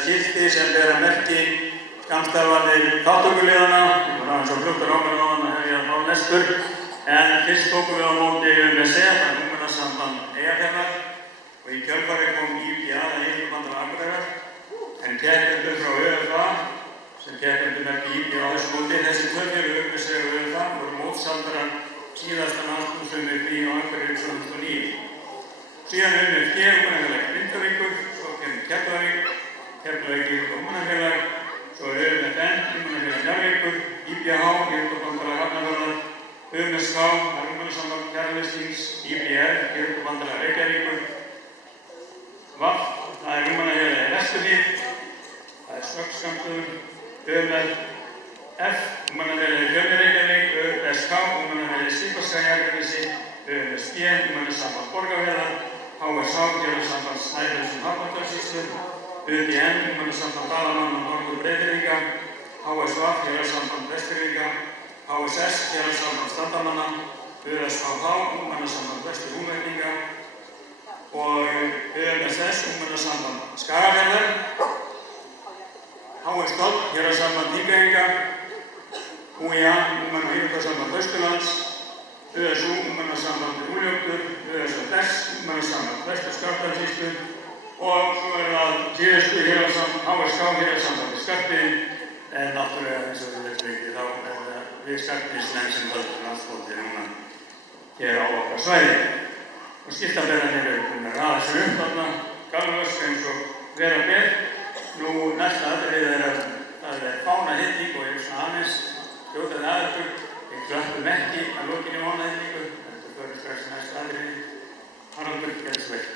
skilti sem bera merki skammstafanir þátttökuliðanna. Ég var aðeins á flugtur ákveðan á hann að hefja þá lestur. En fyrst tókum við á móti UMSE, það er Ungmennasamband Eyjafjarðar, og í kjölfarið kom IBA, það er Íþróttafélag Akureyrar, en keppendur frá ÖFA, sem keppendur merki IBA á þessu móti, þessi tvö félög UMSE og ÖFA voru mótsaldarar síðasta landsmótssumir í á Akureyri 2009. Síðan UMFG, Ungmennafélag Grindavíkur, svo kemur Keflavík, Keflavík Ungmennafélag, svo er UMFN, Ungmennafélag Njarðvíkur, IBH, Íþróttabandalag Hafnarfjarðar, UMSK, það er Ungmennasamband Kjarneslings, IBR, Íþróttabandalag Reykjavíkur, VAF, það er Ungmennafélagið Vesturhlíð, það er Snöggskammtur, UMF, Ungmennafélagið Fjölnir Reykjavík, ÖSK, Ungmennafélagið Skipaskála-Akranesi, UMSG, Ungmennasamband Borgarfjarðar, HSH, Félagssamband Snæfellsnes og Hafnarfjarðarsýslu, UDN, Ungmennasamband Dalamanna og Norður-Breiðfirðinga, HSV, Félagssamband Vestfirðinga, HSS, Félagssamband Strandamanna, ÖSHH, Ungmennasamband Vestur-Húnvetninga og UMSS, Ungmennasamband Skagafjarðar, HSK, Félagssamband Þingeyinga, UIA, Ungmennaíþróttasamband Austurlands, ÖSU, Ungmennasamband Úljótur, ÖSFS, Ungmennasamband Vestur-Skaftafellssýslu og svo er það síðustu HSK, Félagssamband Skarphéðinn, en náttúrulega eins og við veitum þá er það við Skarphéðinsmenn sem höldum landsmótið núna hér á okkar svæði. Og skiptaberðarnir eru búin að raða sér upp þarna galvösk eins og vera ber. Nú næsta atriðið er að það er fánahitting og ég er svona aðeins skjótaði aðeins. Við klöppum ekki að lokinni fánahittingu. Þetta fyrir strax næsta atriðið. Haraldur, gerðu svo vel.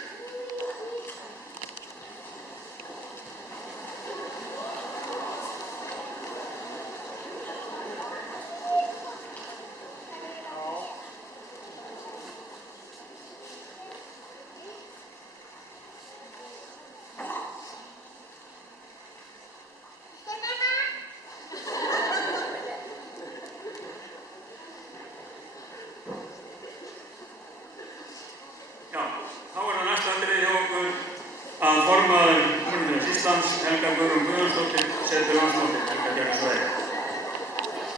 Helga Guðrún Guðjónsdóttir